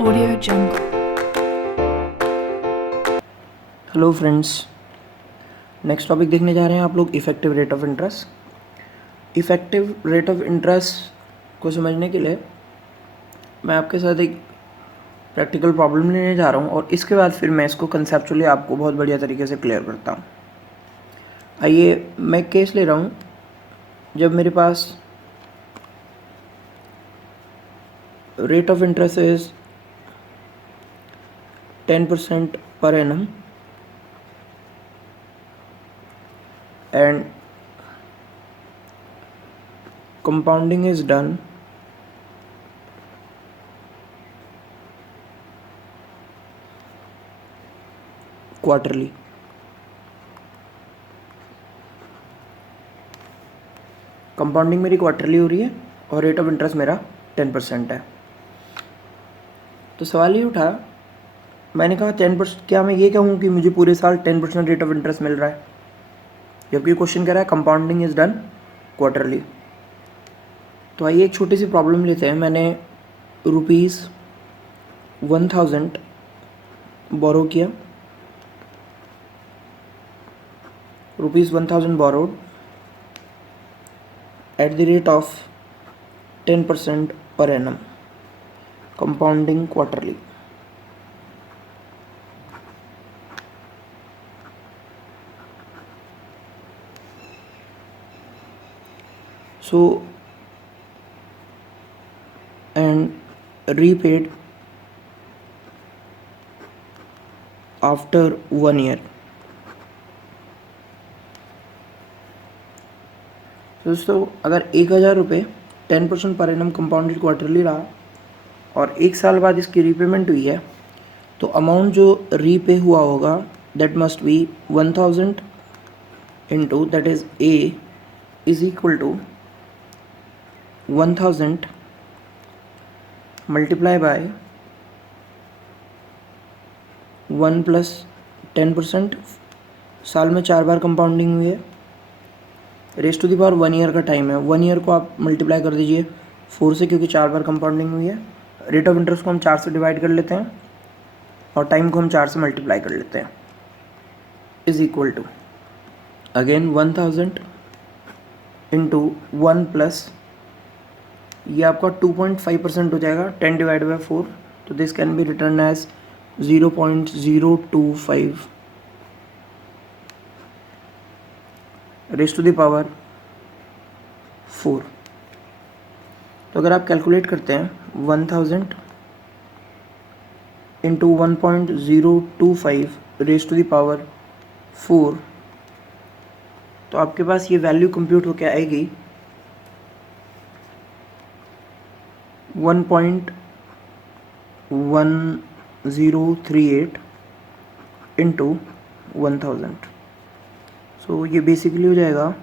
Audio Jungle. Hello friends, next topic देखने जा रहे हैं आप लोग effective rate of interest. Effective rate of interest को समझने के लिए मैं आपके साथ एक प्रैक्टिकल प्रॉब्लम लेने जा रहा हूँ और इसके बाद फिर मैं इसको कंसेप्चुअली आपको बहुत बढ़िया तरीके से क्लियर करता हूँ। आइए मैं केस ले रहा हूँ जब मेरे पास rate of interest is 10% per annum and compounding is done quarterly. Compounding मेरी क्वार्टरली हो रही है और रेट ऑफ इंटरेस्ट मेरा 10% है। तो सवाल ये उठा, मैंने कहा 10%, क्या मैं ये कहूँ कि मुझे पूरे साल 10% रेट ऑफ इंटरेस्ट मिल रहा है, जबकि क्वेश्चन कह रहा है कंपाउंडिंग इज़ डन क्वार्टरली। तो आइए एक छोटी सी प्रॉब्लम लेते हैं। मैंने ₹1000 बोरो किया, ₹1000 borrowed at the rate of 10% per annum, compounding quarterly. So and repaid after 1 year. दोस्तों, अगर 1000 रुपये 10% पर एनम कंपाउंडेड क्वार्टरली रहा और 1 साल बाद इसकी रीपेमेंट हुई है, तो अमाउंट जो रीपे हुआ होगा that must be 1000 into that is a is equal to 1000 multiply by 1 plus 10%। साल में 4 बार कंपाउंडिंग हुई है, raised to the power 1 year का टाइम है। 1 ईयर को आप मल्टीप्लाई कर दीजिए 4 से, क्योंकि 4 बार कंपाउंडिंग हुई है। रेट ऑफ इंटरेस्ट को हम 4 से डिवाइड कर लेते हैं और टाइम को हम 4 से मल्टीप्लाई कर लेते हैं, is equal to again 1000 into 1 plus, ये आपका 2.5% हो जाएगा, 10 डिवाइड बाई 4, तो this can be return as 0.025 raised to the power 4। तो अगर आप कैलकुलेट करते हैं 1000 into 1.025 raised to the power 4, तो आपके पास ये वैल्यू कंप्यूट होकर आएगी 1.1038 इंटू 1000। सो ये बेसिकली हो जाएगा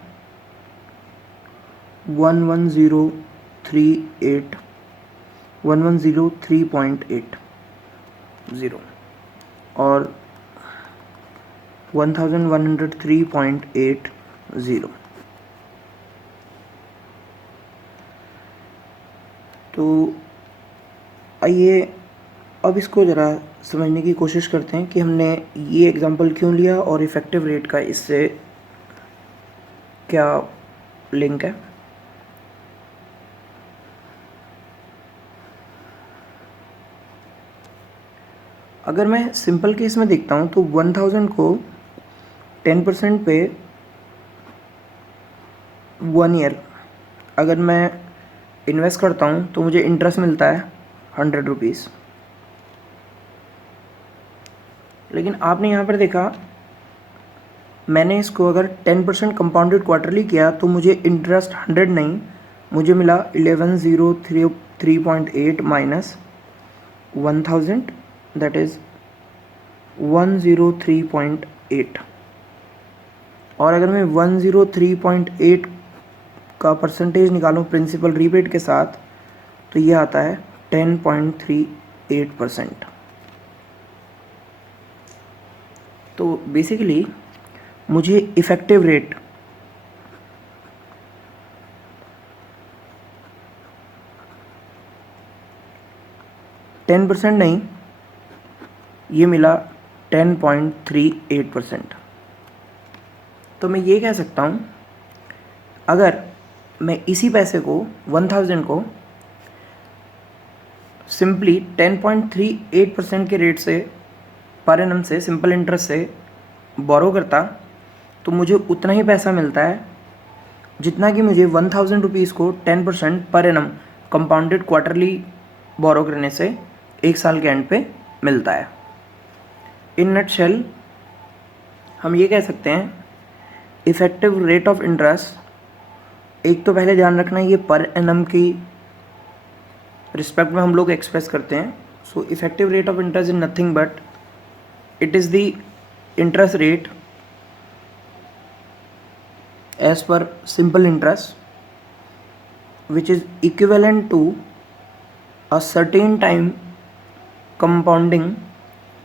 1103.80 और 1103.80। तो आइए अब इसको ज़रा समझने की कोशिश करते हैं कि हमने ये एग्जांपल क्यों लिया और इफ़ेक्टिव रेट का इससे क्या लिंक है। अगर मैं सिंपल केस में देखता हूँ तो 1000 को 10% पे 1 ईयर अगर मैं इन्वेस्ट करता हूँ तो मुझे इंटरेस्ट मिलता है 100 रुपीज़। लेकिन आपने यहाँ पर देखा, मैंने इसको अगर 10% कंपाउंडेड क्वार्टरली किया तो मुझे इंटरेस्ट 100 नहीं, मुझे मिला 1103.8 माइनस 1000 दैट इज़ 103.8। और अगर मैं 103.8 का परसेंटेज निकालूं प्रिंसिपल रीबेट के साथ, तो ये आता है 10.38%। तो बेसिकली मुझे इफ़ेक्टिव रेट 10% नहीं, ये मिला 10.38%। तो मैं ये कह सकता हूँ, अगर मैं इसी पैसे को 1000 को सिंपली 10.38% के रेट से पर एनम से सिंपल इंटरेस्ट से बोरो करता तो मुझे उतना ही पैसा मिलता है जितना कि मुझे 1000 रुपीज़ को 10% पर एनम कंपाउंडेड क्वार्टरली बोरो करने से एक साल के एंड पे मिलता है। इन नटशेल हम ये कह सकते हैं इफ़ेक्टिव रेट ऑफ इंटरेस्ट, एक तो पहले ध्यान रखना ये पर एनम की रिस्पेक्ट में हम लोग एक्सप्रेस करते हैं। So effective rate of interest is nothing but it is the interest rate as per simple interest which is equivalent to a certain time compounding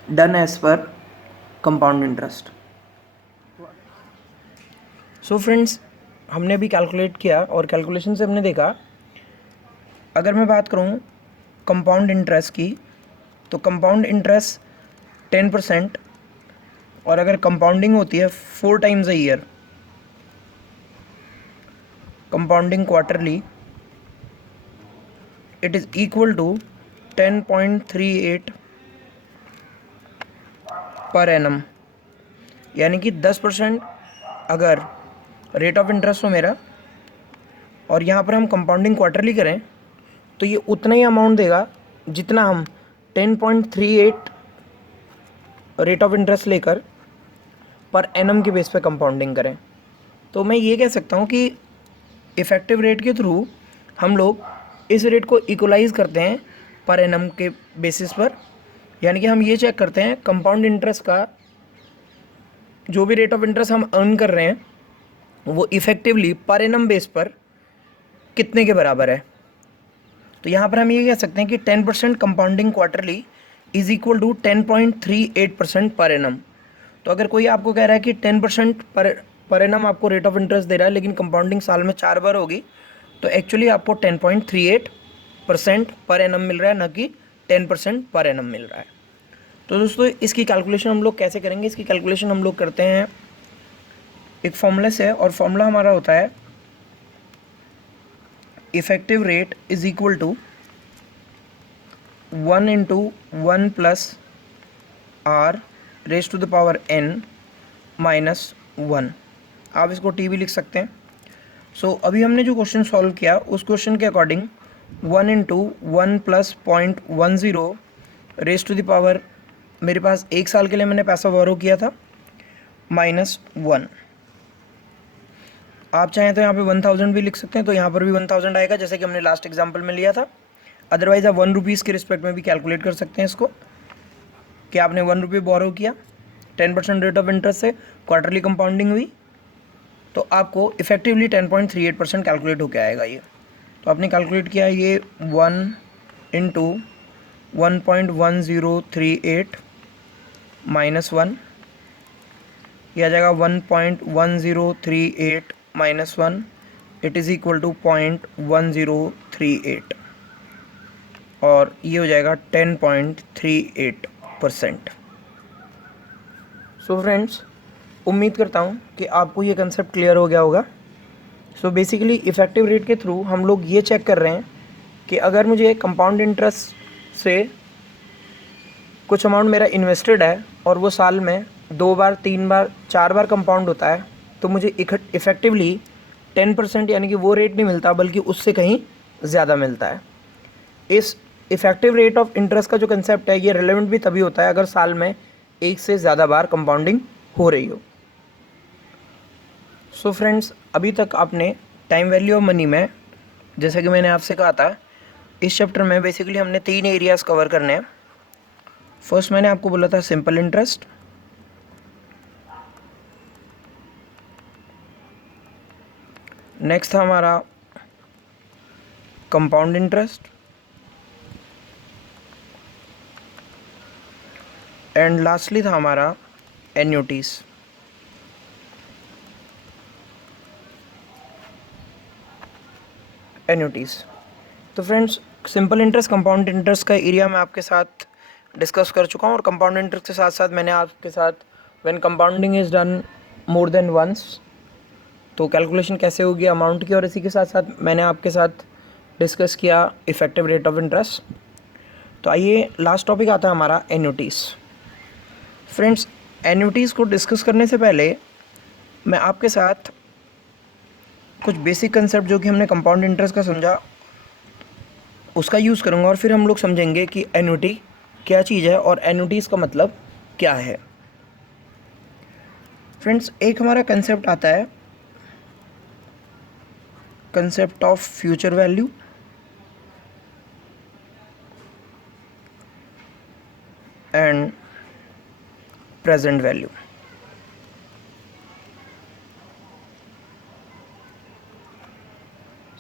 done as per compound interest. So friends, हमने अभी calculate किया और calculation से हमने देखा, अगर मैं बात करूं कंपाउंड इंटरेस्ट की, तो कंपाउंड इंटरेस्ट 10% और अगर कंपाउंडिंग होती है 4 times a year, compounding quarterly, it is equal to 10.38 per annum, यानी कि 10% अगर रेट ऑफ इंटरेस्ट हो मेरा और यहाँ पर हम कंपाउंडिंग क्वार्टरली करें तो ये उतना ही अमाउंट देगा जितना हम 10.38 रेट ऑफ इंटरेस्ट लेकर पर एनम के बेस पे कंपाउंडिंग करें। तो मैं ये कह सकता हूँ कि इफ़ेक्टिव रेट के थ्रू हम लोग इस रेट को इक्वलाइज करते हैं पर एनम के बेसिस पर, यानी कि हम ये चेक करते हैं कंपाउंड इंटरेस्ट का जो भी रेट ऑफ इंटरेस्ट हम अर्न कर रहे हैं वो इफ़ेक्टिवली पर एनम बेस पर कितने के बराबर है। तो यहाँ पर हम ये कह सकते हैं कि 10% compounding quarterly is equal to 10.38% per annum. तो अगर कोई आपको कह रहा है कि 10% पर एनम आपको रेट ऑफ इंटरेस्ट दे रहा है लेकिन कंपाउंडिंग साल में 4 बार होगी, तो एक्चुअली आपको 10.38% पर एनम मिल रहा है, ना कि 10% पर एनम मिल रहा है। तो दोस्तों, इसकी कैलकुलेशन हम लोग कैसे करेंगे? इसकी कैलकुलेशन हम लोग करते हैं एक फॉर्मूले से, और फॉर्मूला हमारा होता है effective rate is equal to 1 into 1 plus R raise to the power n minus 1। आप इसको टी भी लिख सकते हैं। सो अभी हमने जो क्वेश्चन सॉल्व किया उस क्वेश्चन के according 1 into 1 plus 0.10 raise to the power, मेरे पास एक साल के लिए मैंने पैसा बोरो किया था, माइनस 1। आप चाहें तो यहाँ पे 1000 भी लिख सकते हैं, तो यहाँ पर भी 1000 आएगा जैसे कि हमने लास्ट एग्जाम्पल में लिया था। अदरवाइज आप 1 रुपीज़ के रिस्पेक्ट में भी कैलकुलेट कर सकते हैं इसको, कि आपने 1 रुपये बोरो किया, 10% रेट ऑफ इंटरेस्ट से क्वार्टरली कंपाउंडिंग हुई, तो आपको इफेक्टिवली 10.38% कैलकुलेट होकर आएगा ये। तो आपने कैलकुलेट किया ये 1 इंटू 1.1038 माइनस 1, यह आ जाएगा 1.1038 minus 1, it is equal to 0.1038 और ये हो जाएगा 10.38%। सो फ्रेंड्स, उम्मीद करता हूँ कि आपको ये कंसेप्ट क्लियर हो गया होगा। सो बेसिकली इफ़ेक्टिव रेट के थ्रू हम लोग ये चेक कर रहे हैं कि अगर मुझे कंपाउंड इंटरेस्ट से कुछ अमाउंट मेरा इन्वेस्टेड है और वो साल में 2 बार 3 बार 4 बार कंपाउंड होता है, तो मुझे इफ़ेक्टिवली 10% यानी कि वो रेट नहीं मिलता बल्कि उससे कहीं ज़्यादा मिलता है। इस इफ़ेक्टिव रेट ऑफ इंटरेस्ट का जो कंसेप्ट है ये रिलेवेंट भी तभी होता है अगर साल में एक से ज़्यादा बार कंपाउंडिंग हो रही हो। सो फ्रेंड्स, अभी तक आपने टाइम वैल्यू ऑफ मनी में, जैसा कि मैंने आपसे कहा था, इस चैप्टर में बेसिकली हमने 3 एरियाज़ कवर करने हैं। फर्स्ट मैंने आपको बोला था सिंपल इंटरेस्ट, नेक्स्ट था हमारा कंपाउंड इंटरेस्ट, एंड लास्टली था हमारा एन्युटीज़। तो friends, simple interest compound interest का एरिया मैं आपके साथ डिस्कस कर चुका हूँ, और कंपाउंड इंटरेस्ट के साथ साथ मैंने आपके साथ when compounding is done more than once तो कैलकुलेशन कैसे होगी अमाउंट की, और इसी के साथ साथ मैंने आपके साथ डिस्कस किया इफेक्टिव रेट ऑफ इंटरेस्ट। तो आइए लास्ट टॉपिक आता है हमारा एन्युटीज़। फ्रेंड्स, एन्युटीज़ को डिस्कस करने से पहले मैं आपके साथ कुछ बेसिक कंसेप्ट जो कि हमने कंपाउंड इंटरेस्ट का समझा उसका यूज़ करूँगा, और फिर हम लोग समझेंगे कि एन्युटी क्या चीज़ है और एन्युटीज़ का मतलब क्या है। फ्रेंड्स, एक हमारा कंसेप्ट आता है concept of future value and present value.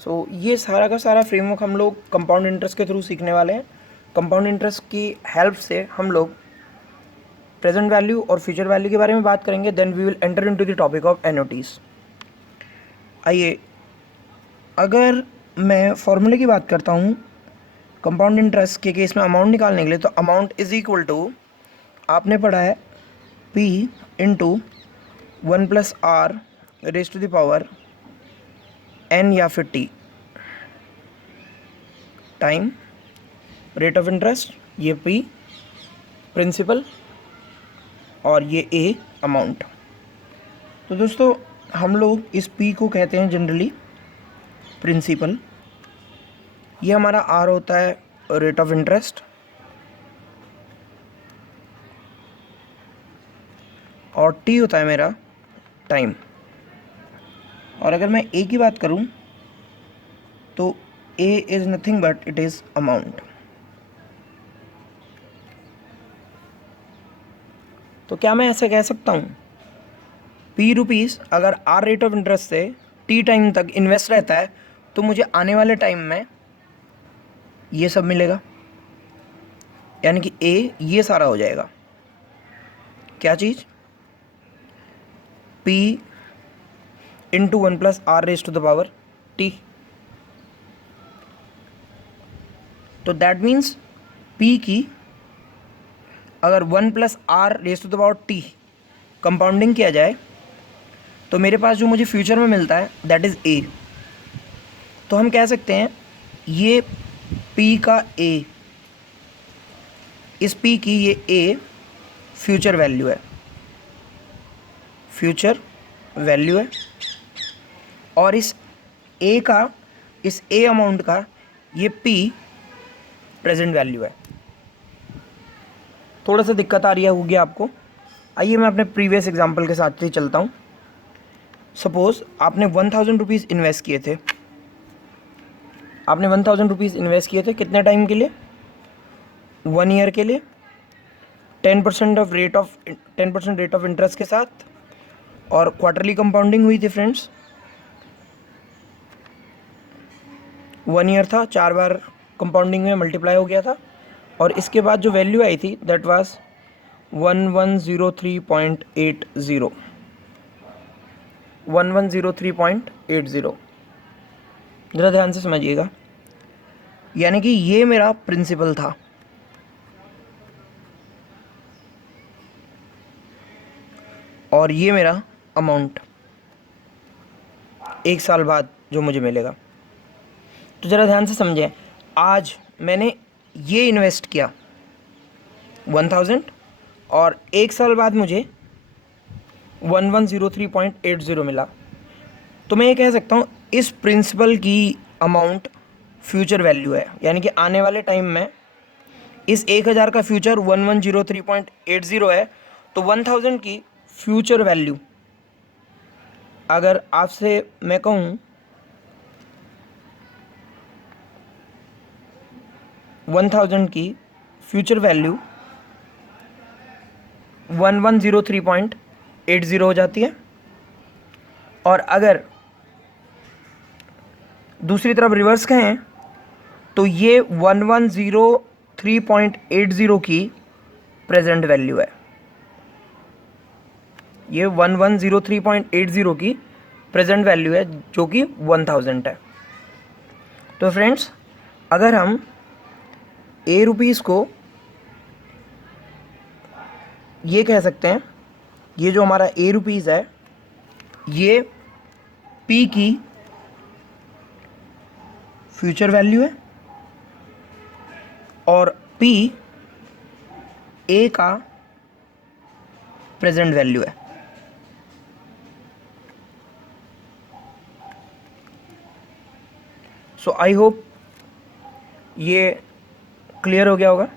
So ये सारा का सारा फ्रेमवर्क हम लोग कंपाउंड इंटरेस्ट के थ्रू सीखने वाले हैं। कंपाउंड इंटरेस्ट की हेल्प से हम लोग प्रेजेंट वैल्यू और फ्यूचर वैल्यू के बारे में बात करेंगे। Then we will enter into the topic of annuities. आइए, अगर मैं फॉर्मूले की बात करता हूँ कंपाउंड इंटरेस्ट के केस में अमाउंट निकालने के लिए, तो अमाउंट इज इक्वल टू, आपने पढ़ा है P into 1+R raise to the power N या फिर T time rate of interest, ये P प्रिंसिपल और ये A अमाउंट। तो दोस्तों, हम लोग इस P को कहते हैं जनरली प्रिंसिपल, ये हमारा R होता है रेट ऑफ इंटरेस्ट, और T होता है मेरा टाइम। और अगर मैं A की बात करूं तो A is nothing but it is amount. तो क्या मैं ऐसे कह सकता हूं P रुपीज़ अगर R रेट ऑफ इंटरेस्ट से T टाइम तक इन्वेस्ट रहता है तो मुझे आने वाले टाइम में ये सब मिलेगा, यानी कि A ये सारा हो जाएगा। क्या चीज़? P into 1+R raise to the power T। तो दैट मीन्स P की अगर 1+R raise to the power T compounding किया जाए तो मेरे पास जो मुझे फ्यूचर में मिलता है दैट इज़ A। तो हम कह सकते हैं ये P का A, इस P की ये A फ्यूचर वैल्यू है, फ्यूचर वैल्यू है, और इस A का, इस A अमाउंट का ये P प्रेजेंट वैल्यू है। थोड़ा सा दिक्कत आ रही होगी आपको। आइए मैं अपने प्रीवियस एग्जांपल के साथ ही चलता हूँ। सपोज़ आपने 1000 रुपीज़ इन्वेस्ट किए थे, आपने 1000 रुपीज़ इन्वेस्ट किए थे कितने टाइम के लिए? 1 ईयर के लिए, 10% रेट ऑफ इंटरेस्ट के साथ, और क्वार्टरली कंपाउंडिंग हुई थी फ्रेंड्स। 1 ईयर था, 4 बार कंपाउंडिंग में मल्टीप्लाई हो गया था, और इसके बाद जो वैल्यू आई थी दैट वाज 1103.80, 1103.80। ज़रा ध्यान से समझिएगा, यानी कि ये मेरा प्रिंसिपल था, और ये मेरा अमाउंट 1 साल बाद जो मुझे मिलेगा। तो ज़रा ध्यान से समझें, आज मैंने ये इन्वेस्ट किया 1000, और 1 साल बाद मुझे 1103.80 मिला। तो मैं ये कह सकता हूँ इस प्रिंसिपल की अमाउंट फ्यूचर वैल्यू है, यानी कि आने वाले टाइम में इस 1000 का फ्यूचर 1103.80 है। तो 1000 की फ्यूचर वैल्यू अगर आपसे मैं कहूँ 1000 की फ्यूचर वैल्यू 1103.80 हो जाती है, और अगर दूसरी तरफ रिवर्स कहें तो ये 1103.80 की प्रेजेंट वैल्यू है, ये 1103.80 की प्रेजेंट वैल्यू है जो कि 1000 है। तो फ्रेंड्स, अगर हम ए रुपीज़ को ये कह सकते हैं, ये जो हमारा ए रुपीज़ है ये पी की फ्यूचर वैल्यू है और पी ए का प्रेजेंट वैल्यू है। सो आई होप ये क्लियर हो गया होगा।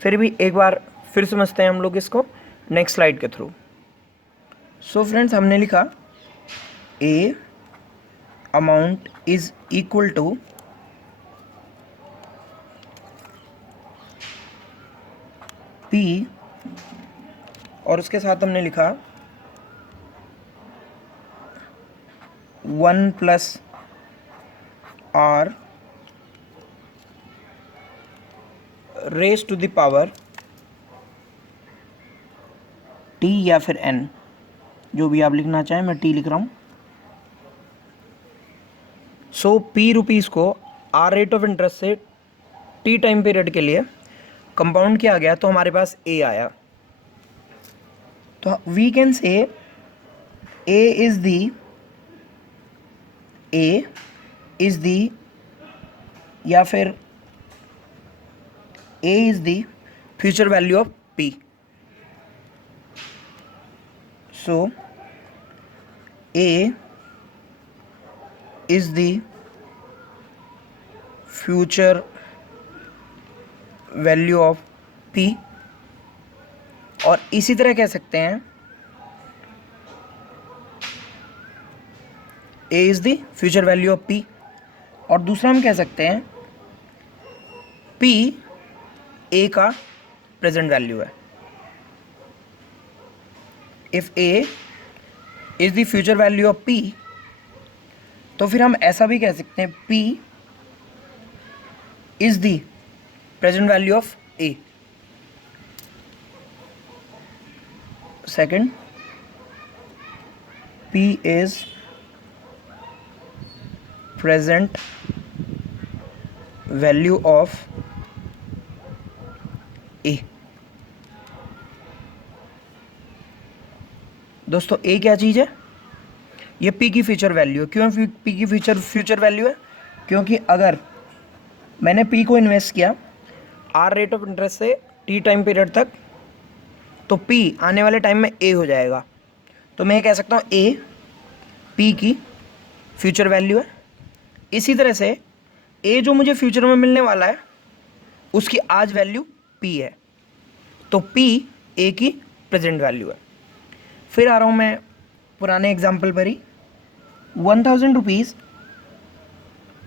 फिर भी एक बार फिर समझते हैं हम लोग इसको नेक्स्ट स्लाइड के थ्रू। सो फ्रेंड्स, हमने लिखा A amount is equal to P और उसके साथ हमने लिखा 1 plus R raise to the power T या फिर एन, जो भी आप लिखना चाहें, मैं टी लिख रहा हूँ। सो पी रुपीज़ को आर रेट ऑफ इंटरेस्ट से टी टाइम पीरियड के लिए कंपाउंड किया गया तो हमारे पास ए आया। तो we can say A is the या फिर A is the future value of P. So A is the future value of P, और इसी तरह कह सकते हैं A is the future value of P, और दूसरा हम कह सकते हैं पी ए का प्रेजेंट वैल्यू है। If A is the future value of P, तो फिर हम ऐसा भी कह सकते हैं P is the present value of A. Second, P is present value of A। दोस्तों A क्या चीज़ है? ये P की फ्यूचर वैल्यू है। क्यों P की फ्यूचर वैल्यू है? क्योंकि अगर मैंने P को इन्वेस्ट किया R रेट ऑफ इंटरेस्ट से T टाइम पीरियड तक, तो P आने वाले टाइम में A हो जाएगा। तो मैं कह सकता हूँ A P की फ्यूचर वैल्यू है। इसी तरह से A जो मुझे फ्यूचर में मिलने वाला है उसकी आज वैल्यू P है, तो P A की प्रेजेंट वैल्यू है। फिर आ रहा हूँ मैं पुराने एग्जाम्पल पर ही। 1000 rupees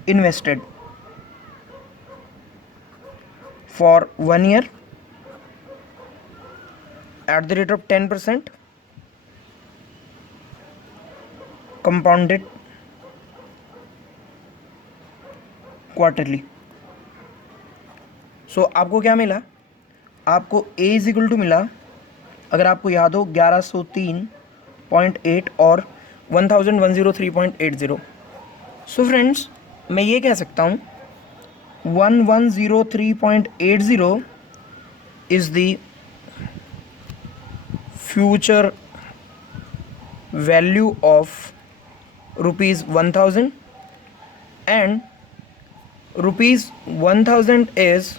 invested for 1 year at the rate of 10% compounded quarterly। सो आपको क्या मिला? आपको A इज इक्वल टू मिला, अगर आपको याद हो, 1103.8 और 1103.80। सो फ्रेंड्स, मैं ये कह सकता हूँ 1103.80 is the future value of ₹1000 and ₹1000 is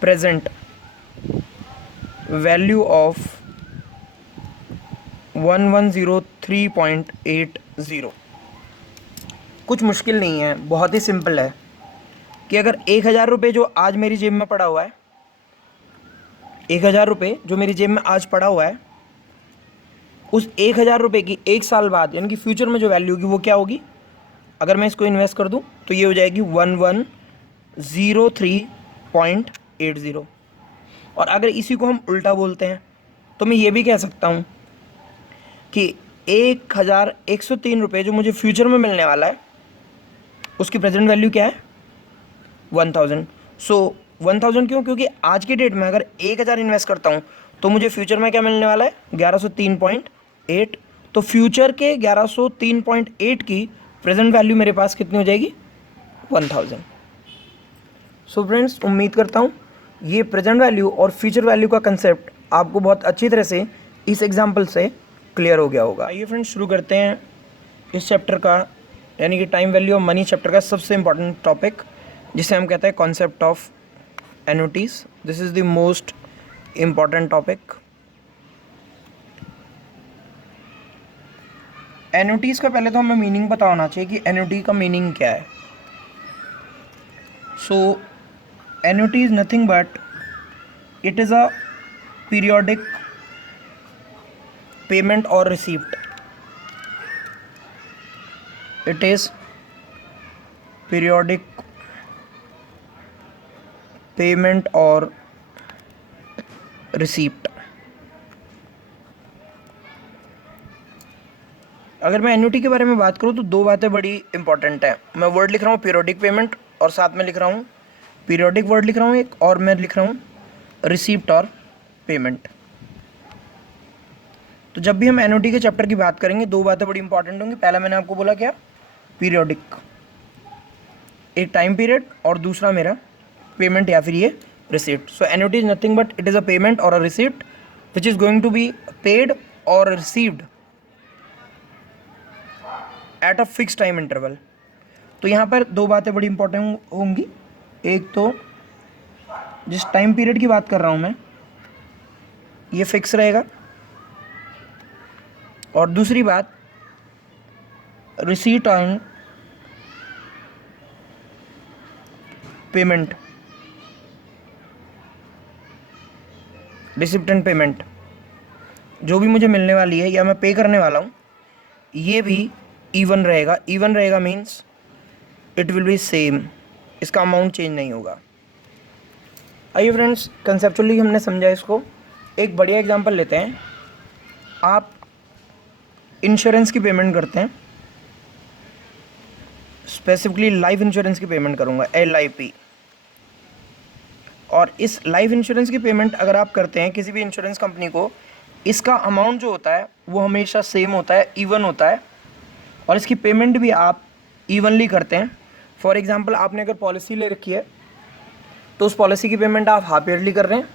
present value of 1103.80। कुछ मुश्किल नहीं है, बहुत ही सिंपल है कि अगर 1000 रुपये जो आज मेरी जेब में पड़ा हुआ है, 1000 रुपये जो मेरी जेब में आज पड़ा हुआ है, उस 1000 रुपये की 1 साल बाद यानी कि फ्यूचर में जो वैल्यू होगी वो क्या होगी? अगर मैं इसको इन्वेस्ट कर दूं तो ये हो जाएगी 1103.80। और अगर इसी को हम उल्टा बोलते हैं तो मैं ये भी कह सकता हूँ कि 1103 रुपये जो मुझे फ्यूचर में मिलने वाला है उसकी प्रेजेंट वैल्यू क्या है? 1000। सो 1000 क्यों? क्योंकि आज की डेट में अगर 1000 इन्वेस्ट करता हूँ तो मुझे फ्यूचर में क्या मिलने वाला है? 1103.8। तो फ्यूचर के 1103.8 की प्रेजेंट वैल्यू मेरे पास कितनी हो जाएगी? 1000। सो फ्रेंड्स, उम्मीद करता हूँ ये प्रेजेंट वैल्यू और फ्यूचर वैल्यू का कंसेप्ट आपको बहुत अच्छी तरह से इस एग्जाम्पल से क्लियर हो गया होगा। आइए फ्रेंड्स, शुरू करते हैं इस चैप्टर का, यानी कि time value of money chapter का सबसे इंपॉर्टेंट टॉपिक, जिसे हम कहते हैं concept of annuities. This is the most important topic. Annuities का पहले तो हमें मीनिंग पता होना चाहिए कि एन्युटी का मीनिंग क्या है। So annuity is nothing but it is a periodic payment और receipt. It is periodic payment और रिसीप्ट। अगर मैं एन्युटी के बारे में बात करूँ तो दो बातें बड़ी इंपॉर्टेंट है। मैं वर्ड लिख रहा हूँ पीरियोडिक पेमेंट और साथ में लिख रहा हूँ पीरियोडिक वर्ड लिख रहा हूँ एक, और मैं लिख रहा हूँ रिसीप्ट और पेमेंट। तो जब भी हम एन्युटी के चैप्टर की बात करेंगे दो बातें बड़ी इंपॉर्टेंट होंगी। पहला मैंने आपको बोला क्या, पीरियोडिक, एक टाइम पीरियड, और दूसरा मेरा पेमेंट या फिर ये receipt. So annuity is nothing but it is a payment और a receipt which is going to be paid और received at a fix time interval. तो यहाँ पर दो बातें बड़ी इंपॉर्टेंट होंगी। एक तो जिस टाइम पीरियड की बात कर रहा हूँ मैं, ये फिक्स रहेगा, और दूसरी बात receipt and payment, receipt and payment, जो भी मुझे मिलने वाली है या मैं पे करने वाला हूँ, ये भी इवन रहेगा। इवन रहेगा means it will be same, इसका अमाउंट चेंज नहीं होगा। आइए फ्रेंड्स, कंसेप्चुअली हमने समझा इसको। एक बढ़िया एग्जांपल लेते हैं। आप इंश्योरेंस की पेमेंट करते हैं, स्पेसिफिकली लाइफ इंश्योरेंस की पेमेंट करूँगा, LIP। और इस लाइफ इंश्योरेंस की पेमेंट अगर आप करते हैं किसी भी इंश्योरेंस कंपनी को, इसका अमाउंट जो होता है वो हमेशा सेम होता है, इवन होता है, और इसकी पेमेंट भी आप इवनली करते हैं। फॉर एग्जांपल, आपने अगर पॉलिसी ले रखी है तो उस पॉलिसी की पेमेंट आप हाफ ईयरली कर रहे हैं,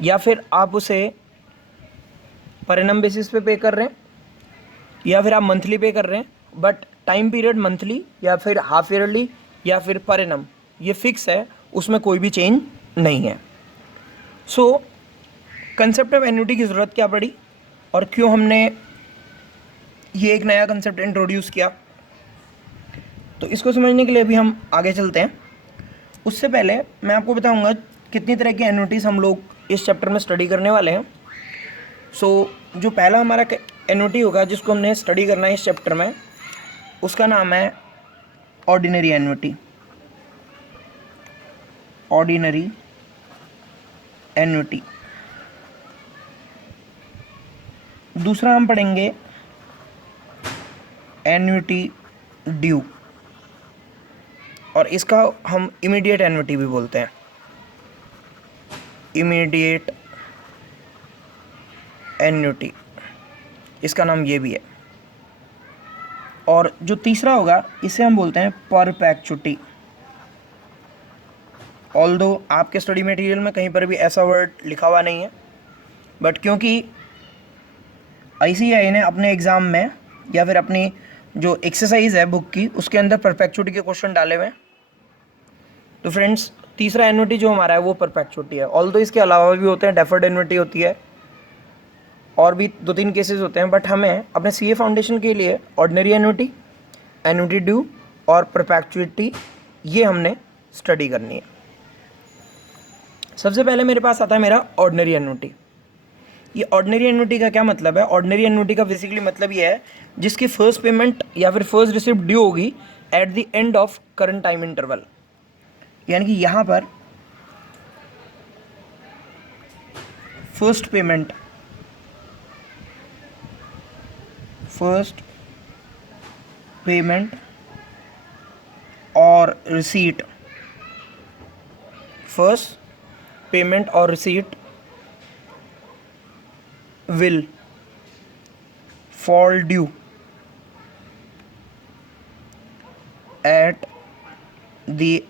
या फिर आप उसे पर एनम बेसिस पे कर रहे हैं, या फिर आप मंथली पे कर रहे हैं, बट टाइम पीरियड मंथली या फिर हाफ ईयरली या फिर पर एनम ये फिक्स है, उसमें कोई भी चेंज नहीं है। सो कंसेप्ट ऑफ एन्युटी की ज़रूरत क्या पड़ी और क्यों हमने ये एक नया कंसेप्ट इंट्रोड्यूस किया, तो इसको समझने के लिए अभी हम आगे चलते हैं। उससे पहले मैं आपको बताऊंगा कितनी तरह की एन्युटीज़ हम लोग इस चैप्टर में स्टडी करने वाले हैं। सो जो पहला हमारा एन्युटी होगा जिसको हमने स्टडी करना है इस चैप्टर में, उसका नाम है ऑर्डिनरी एन्युटी। Ordinary annuity. दूसरा हम पढ़ेंगे एन्युटी ड्यू, और इसका हम इमीडिएट एन्युटी भी बोलते हैं। इमीडिएट एन्युटी, इसका नाम ये भी है। और जो तीसरा होगा इसे हम बोलते हैं परपेचुटी। ऑल्दो आपके स्टडी मटेरियल में कहीं पर भी ऐसा वर्ड लिखा हुआ नहीं है, बट क्योंकि ICAI ने अपने एग्ज़ाम में या फिर अपनी जो एक्सरसाइज है बुक की उसके अंदर परपेचुटी के क्वेश्चन डाले हुए हैं, तो फ्रेंड्स तीसरा एन्युटी जो हमारा है वो परपेचुटी है। ऑल्दो इसके अलावा भी होते हैं, डेफर्ड एन्युटी होती है, और भी 2-3 केसेस होते हैं, बट हमें अपने CA फाउंडेशन के लिए ऑर्डिनरी एन्युटी, एन्युटी ड्यू और परपेचुटी ये हमने स्टडी करनी है। सबसे पहले मेरे पास आता है मेरा ऑर्डिनरी एन्युटी। ये ऑर्डिनरी एन्युटी का क्या मतलब है? ऑर्डिनरी एन्युटी का बेसिकली मतलब ये है जिसकी फर्स्ट पेमेंट या फिर फर्स्ट रिसिप्ट ड्यू होगी eight the end of current time interval. यानी कि यहाँ पर फर्स्ट पेमेंट, और रिसीट, फर्स्ट पेमेंट और receipt will fall due at the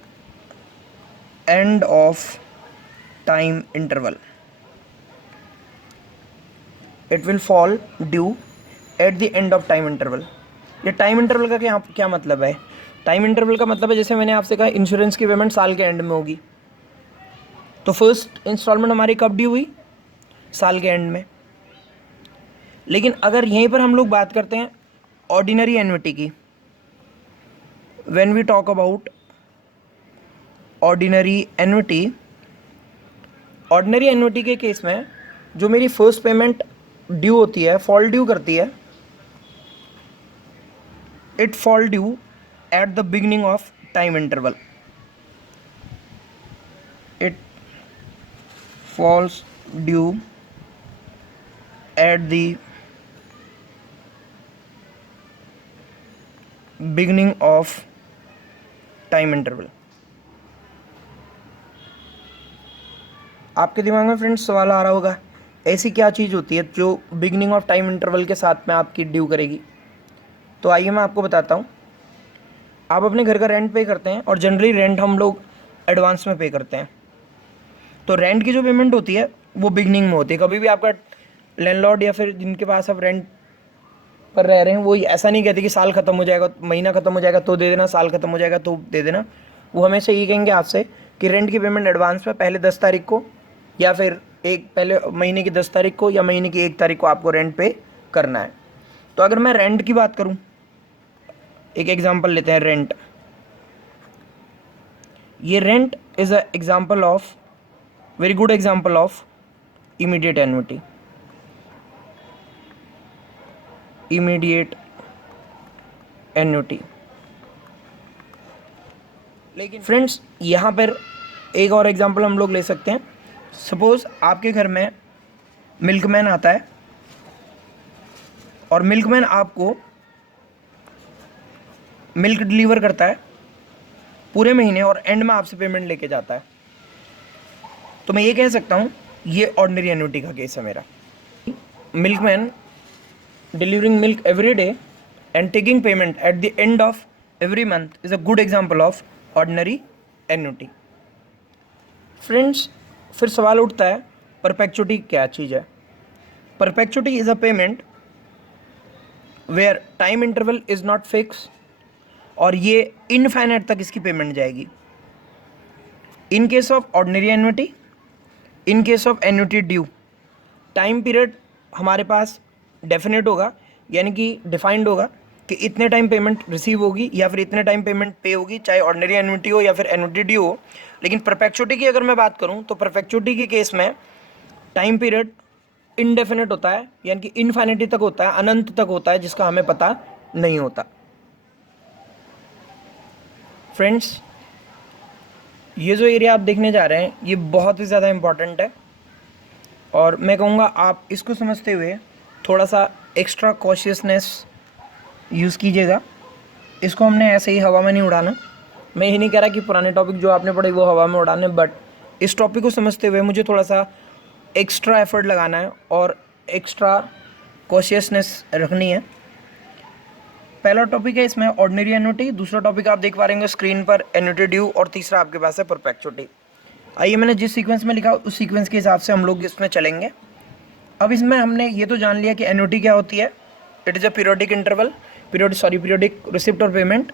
end of time interval. It will fall due at the end of time interval. ये time interval का क्या क्या मतलब है? टाइम इंटरवल का मतलब है, जैसे मैंने आपसे कहा इंश्योरेंस की पेमेंट साल के एंड में होगी, तो फर्स्ट इंस्टॉलमेंट हमारी कब ड्यू हुई? साल के एंड में। लेकिन अगर यहीं पर हम लोग बात करते हैं ऑर्डिनरी एन्युटी की, when we talk about ordinary annuity, ordinary annuity के केस में जो मेरी फर्स्ट पेमेंट ड्यू होती है, फॉल ड्यू करती है, it fall due at the beginning of time interval. It falls due at the beginning of time interval. आपके दिमाग में फ्रेंड्स सवाल आ रहा होगा, ऐसी क्या चीज़ होती है जो बिगिनिंग ऑफ टाइम इंटरवल के साथ में आपकी ड्यू करेगी? तो आइए मैं आपको बताता हूँ. आप अपने घर का रेंट पे करते हैं और जनरली रेंट हम लोग एडवांस में पे करते हैं. तो रेंट की जो पेमेंट होती है वो बिगनिंग में होती है. कभी भी आपका लैंडलॉर्ड या फिर जिनके पास आप रेंट पर रह रहे हैं वो ऐसा नहीं कहते कि साल ख़त्म हो जाएगा, महीना ख़त्म हो जाएगा तो दे देना, साल ख़त्म हो जाएगा तो दे देना. वो हमेशा ये कहेंगे आपसे कि रेंट की पेमेंट एडवांस में पहले 10 तारीख को या फिर पहले महीने की 10 तारीख को या महीने की 1 तारीख को आपको रेंट पे करना है. तो अगर मैं रेंट की बात करूँ, एक एग्जाम्पल लेते हैं रेंट. ये rent is a example of, very good example of immediate annuity. Immediate annuity. लेकिन फ्रेंड्स यहाँ पर एक और एग्जांपल हम लोग ले सकते हैं. सपोज आपके घर में मिल्कमैन आता है और मिल्कमैन आपको मिल्क डिलीवर करता है पूरे महीने और एंड में आपसे पेमेंट लेके जाता है. तो मैं ये कह सकता हूँ ये ऑर्डिनरी एन्युटी का केस है मेरा. Milkman delivering milk every day and taking payment at the end of every month is a good example of ordinary annuity. Friends फिर सवाल उठता है परपेचुटी क्या चीज़ है? Perpetuity is a payment where time interval is not fix और ये infinite तक इसकी पेमेंट जाएगी. In case of ordinary annuity, in case of annuity due, time period हमारे पास डेफिनेट होगा, यानी कि डिफाइंड होगा कि इतने टाइम पेमेंट रिसीव होगी या फिर इतने टाइम पेमेंट पे होगी, चाहे ऑर्डिनरी एन्युटी हो या फिर एन्युटी ड्यू हो. लेकिन परपेचुटी की अगर मैं बात करूं तो परपेचुटी के केस में टाइम पीरियड इनडेफिनेट होता है, यानी कि इनफाइनिटी तक होता है, अनंत तक होता है, जिसका हमें पता नहीं होता. फ्रेंड्स ये जो एरिया आप देखने जा रहे हैं ये बहुत ही ज़्यादा इम्पॉर्टेंट है और मैं कहूँगा आप इसको समझते हुए थोड़ा सा एक्स्ट्रा कॉशियसनेस यूज़ कीजिएगा. इसको हमने ऐसे ही हवा में नहीं उड़ाना. मैं ये नहीं कह रहा कि पुराने टॉपिक जो आपने पढ़े वो हवा में उड़ाने, बट इस टॉपिक को समझते हुए मुझे थोड़ा सा एक्स्ट्रा एफर्ट लगाना है और एक्स्ट्रा कॉशियसनेस रखनी है. पहला टॉपिक है इसमें ऑर्डिनरी एन्युटी, दूसरा टॉपिक आप देख पा रहे होंगे स्क्रीन पर एन्युटी ड्यू और तीसरा आपके पास है परपेचुटी. आइए मैंने जिस सीक्वेंस में लिखा उस सीक्वेंस के हिसाब से हम लोग इसमें चलेंगे. अब इसमें हमने ये तो जान लिया कि एन्युटी क्या होती है. It is a periodic interval, periodic receipt और payment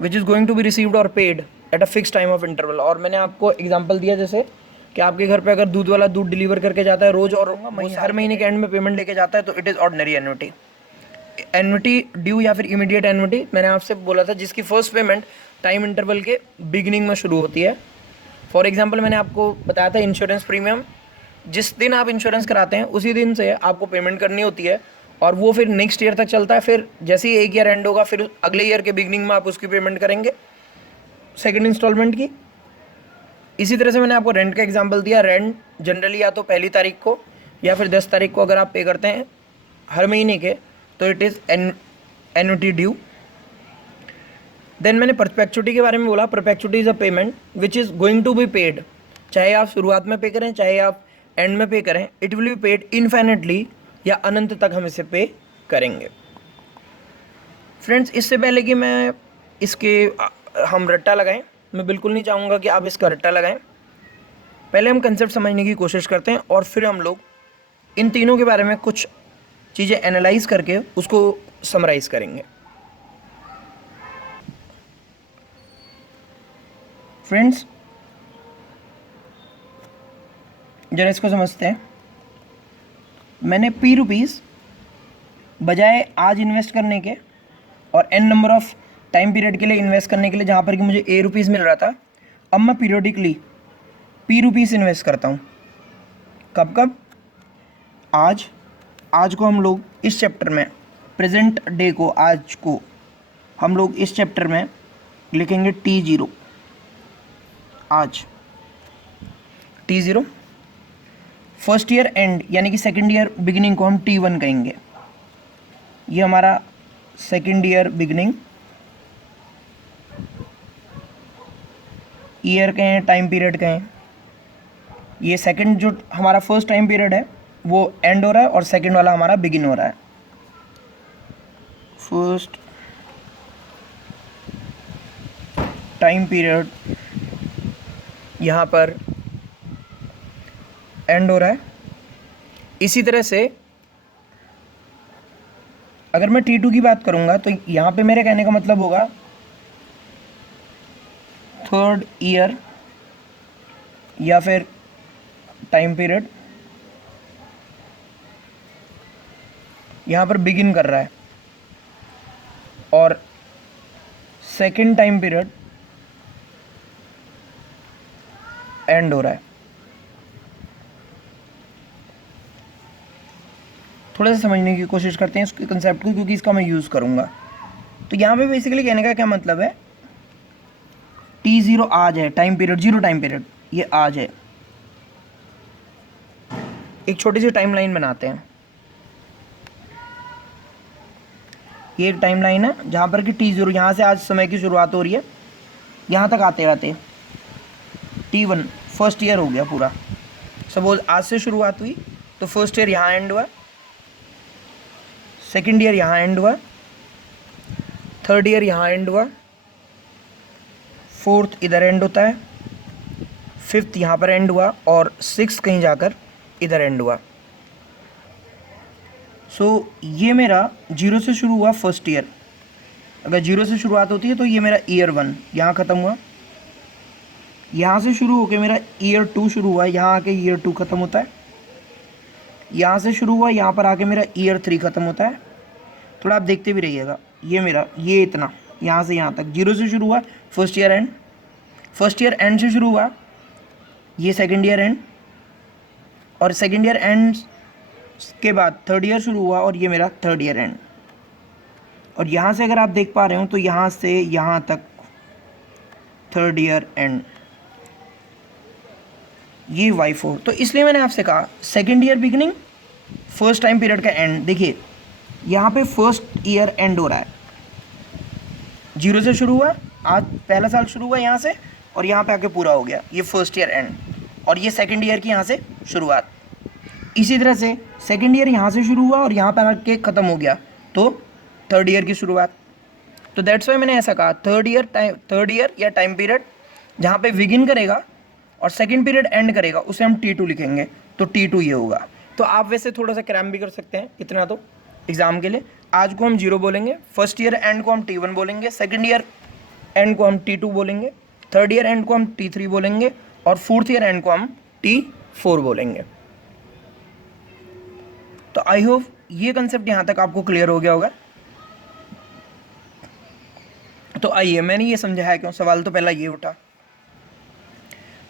which is going to be received और paid at a fix time of interval. और मैंने आपको एग्जाम्पल दिया जैसे कि आपके घर पे अगर दूध वाला दूध डिलीवर करके जाता है रोज़ और हर महीने के एंड में पेमेंट लेके जाता है तो it is ordinary annuity. Annuity due या फिर इमीडिएट एन्युटी मैंने आपसे बोला था जिसकी फर्स्ट पेमेंट टाइम इंटरवल के बिगिनिंग में शुरू होती है. फॉर एग्जांपल मैंने आपको बताया था इंश्योरेंस प्रीमियम, जिस दिन आप इंश्योरेंस कराते हैं उसी दिन से आपको पेमेंट करनी होती है और वो फिर नेक्स्ट ईयर तक चलता है. फिर जैसे ही एक ईयर एंड होगा फिर अगले ईयर के बिगिनिंग में आप उसकी पेमेंट करेंगे सेकेंड इंस्टॉलमेंट की. इसी तरह से मैंने आपको रेंट का एग्जाम्पल दिया. रेंट जनरली या तो पहली तारीख को या फिर 10 तारीख को अगर आप पे करते हैं हर महीने के तो it is annuity due. Then मैंने परपेचुटी के बारे में बोला. Perpetuity is a payment which is going to be paid, चाहे आप शुरुआत में पे करें चाहे आप एंड में पे करें, it will be paid infinitely या अनंत तक हम इसे पे करेंगे. फ्रेंड्स इससे पहले कि मैं इसके हम रट्टा लगाएं मैं बिल्कुल नहीं चाहूँगा कि आप इसका रट्टा लगाएं। पहले हम कंसेप्ट समझने की कोशिश करते हैं और फिर हम लोग इन तीनों के बारे में कुछ चीज़ें एनालाइज करके उसको समराइज करेंगे। फ्रेंड्स, जरा इसको समझते हैं। मैंने पी रुपीज़ बजाय आज इन्वेस्ट करने के और n number of time period के लिए इन्वेस्ट करने के लिए, जहाँ पर कि मुझे ए रुपीज़ मिल रहा था, अब मैं पीरियडिकली पी रुपीज़ इन्वेस्ट करता हूँ। कब कब? आज को हम लोग इस चैप्टर में, प्रेजेंट डे को, आज को हम लोग इस चैप्टर में लिखेंगे T0। आज T0। फर्स्ट ईयर एंड यानी कि सेकेंड ईयर बिगिनिंग को हम T1 कहेंगे। ये हमारा सेकेंड ईयर बिगिनिंग, ईयर कहें, टाइम पीरियड कहें। ये सेकंड जो हमारा फर्स्ट टाइम पीरियड है वो एंड हो रहा है और सेकंड वाला हमारा बिगिन हो रहा है। फर्स्ट टाइम पीरियड यहाँ पर एंड हो रहा है। इसी तरह से अगर मैं T2 की बात करूँगा तो यहाँ पे मेरे कहने का मतलब होगा थर्ड ईयर या फिर टाइम पीरियड यहाँ पर बिगिन कर रहा है और सेकंड टाइम पीरियड एंड हो रहा है। थोड़ा सा समझने की कोशिश करते हैं इसके कंसेप्ट को, क्योंकि इसका मैं यूज़ करूँगा। तो यहाँ पे बेसिकली कहने का क्या मतलब है, T0 आज है, time period, zero time period, ये आज है। एक छोटी सी टाइम लाइन बनाते हैं। ये एक टाइम लाइन है जहाँ पर कि T0, यहाँ से आज समय की शुरुआत हो रही है, यहाँ तक आते आते T1 फर्स्ट ईयर हो गया पूरा। सपोज आज से शुरुआत हुई तो फर्स्ट ईयर यहाँ एंड हुआ, सेकेंड ईयर यहाँ एंड हुआ, थर्ड ईयर यहाँ एंड हुआ, फोर्थ इधर एंड होता है, फिफ्थ यहाँ पर एंड हुआ और सिक्स कहीं जाकर इधर एंड हुआ। ये मेरा जीरो से शुरू हुआ फर्स्ट ईयर। अगर जीरो से शुरुआत होती है तो ये मेरा ईयर 1 यहाँ ख़त्म हुआ। यहाँ से शुरू होकर मेरा ईयर 2 शुरू हुआ, यहाँ आके ईयर 2 ख़त्म होता है। यहाँ से शुरू हुआ, यहाँ पर आके मेरा ईयर 3 ख़त्म होता है। थोड़ा आप देखते भी रहिएगा, ये मेरा ये इतना यहाँ से यहाँ तक जीरो से शुरू हुआ, first year and, first year and से शुरू हुआ, ये सेकेंड ईयर एंड, और सेकेंड ईयर एंड के बाद थर्ड ईयर शुरू हुआ और ये मेरा थर्ड ईयर एंड। और यहाँ से अगर आप देख पा रहे हो तो यहाँ से यहाँ तक थर्ड ईयर एंड, ये Y4। तो इसलिए मैंने आपसे कहा second year beginning, first time period का एंड। देखिए यहाँ पे फर्स्ट ईयर एंड हो रहा है, जीरो से शुरू हुआ, आज पहला साल शुरू हुआ यहाँ से और यहाँ पे आके पूरा हो गया, ये फर्स्ट ईयर एंड। और ये सेकेंड ईयर की यहाँ से शुरुआत। इसी तरह से सेकेंड ईयर यहाँ से शुरू हुआ और यहाँ पर आके ख़त्म हो गया, तो थर्ड ईयर की शुरुआत। तो दैट्स वाई मैंने ऐसा कहा थर्ड ईयर या टाइम पीरियड जहाँ पे बिगिन करेगा और सेकेंड पीरियड एंड करेगा उसे हम T2 लिखेंगे, तो T2 ये होगा। तो आप वैसे थोड़ा सा क्रैम भी कर सकते हैं इतना तो एग्ज़ाम के लिए। आज को हम 0 बोलेंगे, फर्स्ट ईयर एंड को हम T1 बोलेंगे, सेकेंड ईयर एंड को हम T2 बोलेंगे, थर्ड ईयर एंड को हम T3 बोलेंगे और फोर्थ ईयर एंड को हम T4 बोलेंगे। तो आई होप ये कंसेप्ट यहाँ तक आपको क्लियर हो गया होगा। तो आइए, मैंने ये समझाया क्यों, सवाल तो पहला ये उठा।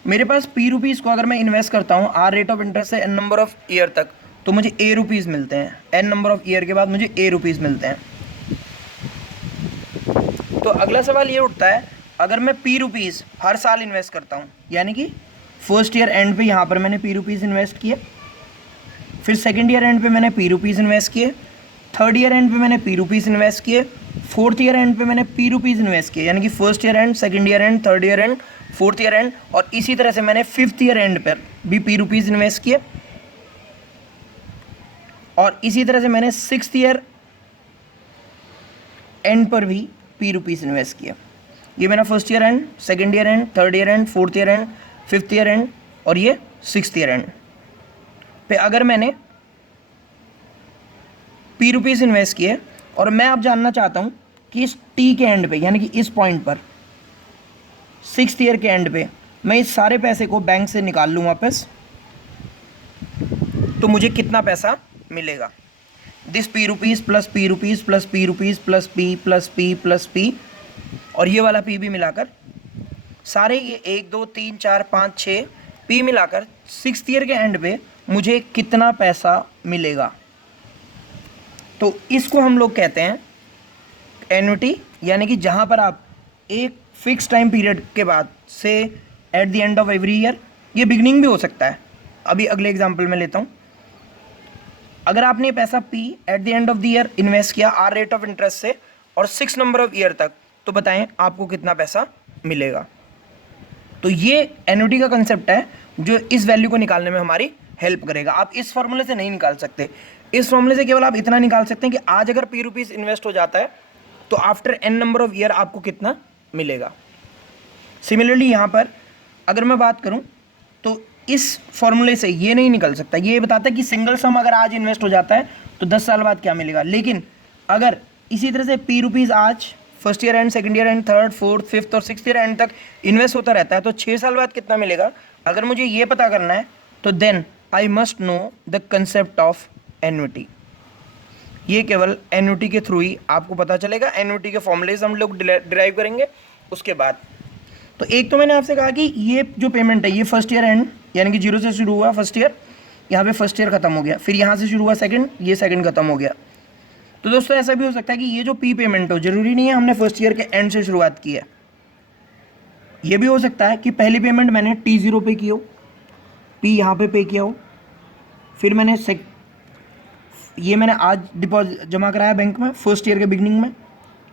मेरे पास P रुपीज़ को अगर मैं इन्वेस्ट करता हूँ R रेट ऑफ इंटरेस्ट से N नंबर ऑफ ईयर तक, तो मुझे A रुपीज़ मिलते हैं। N नंबर ऑफ ईयर के बाद मुझे A रुपीज़ मिलते हैं। तो अगला सवाल ये उठता है, अगर मैं P रुपीज़ हर साल इन्वेस्ट करता हूँ, यानी कि फर्स्ट ईयर एंड पे यहाँ पर मैंने P रुपीज़ इन्वेस्ट किए, फिर सेकेंड ईयर एंड पे मैंने P रुपीज़ इन्वेस्ट किए, थर्ड ईयर एंड पे मैंने P रुपीज़ इन्वेस्ट किए, फोर्थ ईयर एंड पे मैंने P रुपीज़ इन्वेस्ट किए, यानी कि first year and, second year and, third year and, fourth year and, और इसी तरह से मैंने फिफ्थ ईयर एंड पर भी P रुपीज़ इन्वेस्ट किए, और इसी तरह से मैंने सिक्स्थ ईयर एंड पर भी P रुपीज़ इन्वेस्ट किए। ये मेरा first year and, second year and, third year and, fourth year and, fifth year and और ये सिक्स्थ ईयर एंड पे अगर मैंने पी रुपीज़ इन्वेस्ट किए और मैं अब जानना चाहता हूँ कि इस टी के एंड पे यानी कि इस पॉइंट पर सिक्स्थ ईयर के एंड पे मैं इस सारे पैसे को बैंक से निकाल लूँ वापस, तो मुझे कितना पैसा मिलेगा। This P rupees plus P rupees plus P rupees plus P plus P plus P और ये वाला पी भी मिलाकर सारे ये 1 2 3 4 5 6 पी मिलाकर सिक्स्थ ईयर के एंड पे मुझे कितना पैसा मिलेगा। तो इसको हम लोग कहते हैं एन्युटी, यानी कि जहाँ पर आप एक फिक्स टाइम पीरियड के बाद से eight the end of every year, ये बिगनिंग भी हो सकता है। अभी अगले एग्जांपल में लेता हूँ। अगर आपने पैसा P eight the end of the year invest किया आर रेट ऑफ इंटरेस्ट से और 6 नंबर ऑफ ईयर तक, तो बताएं आपको कितना पैसा मिलेगा। तो ये एन्युटी का कंसेप्ट है जो इस वैल्यू को निकालने में हमारी हेल्प करेगा। आप इस फॉर्मूले से नहीं निकाल सकते। इस फॉर्मूले से केवल आप इतना निकाल सकते हैं कि आज अगर पी रुपीज़ इन्वेस्ट हो जाता है तो after n number of year आपको कितना मिलेगा। सिमिलरली यहाँ पर अगर मैं बात करूँ तो इस फॉर्मूले से ये नहीं निकल सकता। ये बताता है कि सिंगल सम अगर आज इन्वेस्ट हो जाता है तो 10 साल बाद क्या मिलेगा। लेकिन अगर इसी तरह से पी रुपीज़ आज first year and, second year and, third, fourth, fifth और सिक्स्थ ईयर एंड तक इन्वेस्ट होता रहता है तो 6 साल बाद कितना मिलेगा, अगर मुझे ये पता करना है तो then I must know the concept of annuity. ये केवल एन्युटी के थ्रू ही आपको पता चलेगा। एन्युटी के फॉर्मूलेज हम लोग डिराइव करेंगे उसके बाद। तो एक तो मैंने आपसे कहा कि ये जो पेमेंट है ये फर्स्ट ईयर एंड यानी कि 0 से शुरू हुआ फर्स्ट ईयर, यहाँ पे फर्स्ट ईयर खत्म हो गया, फिर यहाँ से शुरू हुआ सेकंड, ये सेकंड खत्म हो गया। तो दोस्तों ऐसा भी हो सकता है कि ये जो पी पेमेंट हो, जरूरी नहीं है हमने फर्स्ट ईयर के एंड से शुरुआत की है। ये भी हो सकता है कि पहली पेमेंट मैंने T0 पे की हो, पी यहाँ पे किया हो, फिर मैंने ये मैंने आज डिपॉजिट जमा कराया बैंक में फर्स्ट ईयर के बिगनिंग में,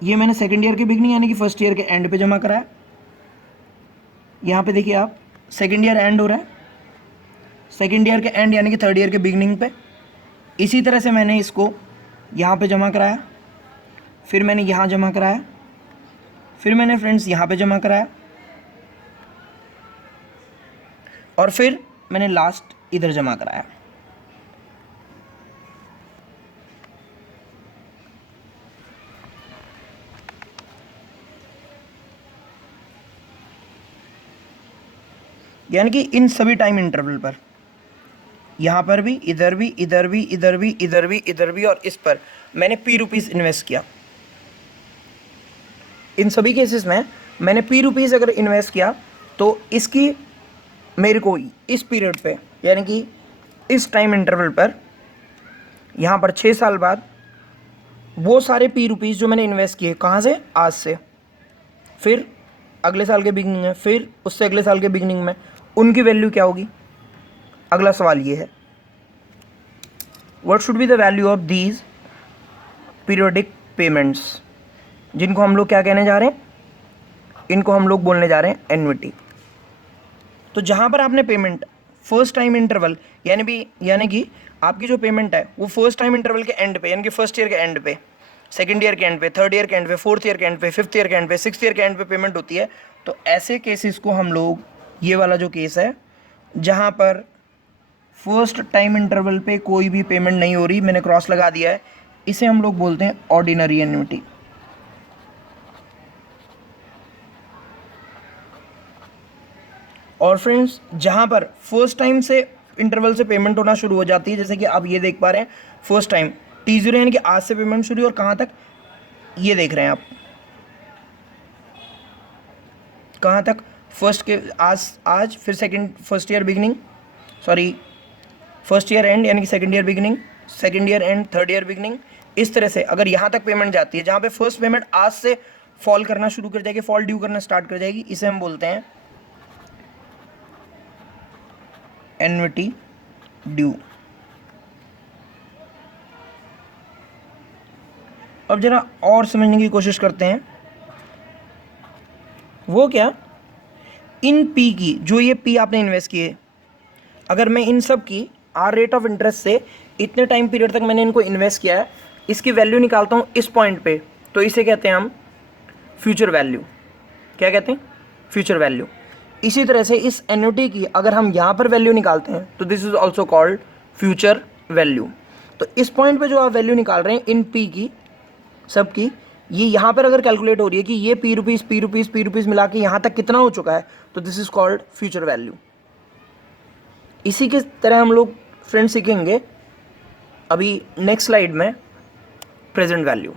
ये मैंने सेकंड ईयर के बिगनिंग यानी कि फर्स्ट ईयर के एंड पे जमा कराया। यहाँ पे देखिए आप सेकंड ईयर एंड हो रहा है, सेकंड ईयर के एंड यानी कि थर्ड ईयर के बिगनिंग पे। इसी तरह से मैंने इसको यहाँ पे जमा कराया, फिर मैंने यहाँ जमा कराया, फिर मैंने फ्रेंड्स यहाँ पे जमा कराया और फिर मैंने लास्ट इधर जमा कराया। यानी कि इन सभी टाइम इंटरवल पर, यहाँ पर भी, इधर भी, इधर भी, इधर भी, इधर भी, इधर भी और इस पर मैंने पी रुपीज़ इन्वेस्ट किया। इन सभी केसेस में मैंने पी रुपीज़ अगर इन्वेस्ट किया तो इसकी मेरे को इस पीरियड पे यानी कि इस टाइम इंटरवल पर यहाँ पर 6 साल बाद वो सारे पी रुपीज़ जो मैंने इन्वेस्ट किए, कहाँ से, आज से, फिर अगले साल के बिगनिंग में, फिर उससे अगले साल के बिगनिंग में, उनकी वैल्यू क्या होगी। अगला सवाल ये है, what should be the value of these periodic payments, जिनको हम लोग क्या कहने जा रहे हैं, इनको हम लोग बोलने जा रहे हैं एन्युटी। तो जहाँ पर आपने पेमेंट फर्स्ट टाइम इंटरवल यानी कि आपकी जो पेमेंट है वो फर्स्ट टाइम इंटरवल के एंड पे यानी कि फर्स्ट ईयर के एंड पे, सेकंड ईयर के एंड पे, थर्ड ईयर के एंड पे, फोर्थ ईयर के एंड पे, फिफ्थ ईयर के एंड पे, सिक्स्थ ईयर के एंड पे पेमेंट होती है, तो ऐसे केसेस को हम लोग, ये वाला जो केस है जहाँ पर फर्स्ट टाइम इंटरवल पे कोई भी पेमेंट नहीं हो रही, मैंने क्रॉस लगा दिया है, इसे हम लोग बोलते हैं ऑर्डिनरी एन्युटी। और फ्रेंड्स जहाँ पर फर्स्ट टाइम से इंटरवल से पेमेंट होना शुरू हो जाती है, जैसे कि आप ये देख पा रहे हैं फर्स्ट टाइम T0 यानी कि आज से पेमेंट शुरू और कहाँ तक, ये देख रहे हैं आप, कहाँ तक, फर्स्ट के आज फिर second, first year beginning, sorry first year and यानी कि second year beginning, second year and, third year beginning. इस तरह से अगर यहाँ तक पेमेंट जाती है, जहाँ पे फर्स्ट पेमेंट आज से फॉल करना शुरू कर जाएगी, फॉल ड्यू करना स्टार्ट कर जाएगी, इसे हम बोलते हैं एन्युटी ड्यू। अब जरा और समझने की कोशिश करते हैं, वो क्या, इन पी की, जो ये पी आपने इन्वेस्ट किए, अगर मैं इन सब की आर रेट ऑफ इंटरेस्ट से इतने टाइम पीरियड तक मैंने इनको इन्वेस्ट किया है, इसकी वैल्यू निकालता हूँ इस पॉइंट पे, तो इसे कहते हैं हम फ्यूचर वैल्यू। क्या कहते हैं, फ्यूचर वैल्यू। इसी तरह से इस एन्युटी की अगर हम यहाँ पर वैल्यू निकालते हैं तो this is also called future value. तो इस पॉइंट पे जो आप वैल्यू निकाल रहे हैं इन पी की सब की, ये यहाँ पर अगर कैलकुलेट हो रही है कि ये पी रुपीज़ मिला के यहाँ तक कितना हो चुका है, तो this is called future value. इसी के तरह हम लोग फ्रेंड्स सीखेंगे अभी नेक्स्ट स्लाइड में प्रेजेंट वैल्यू।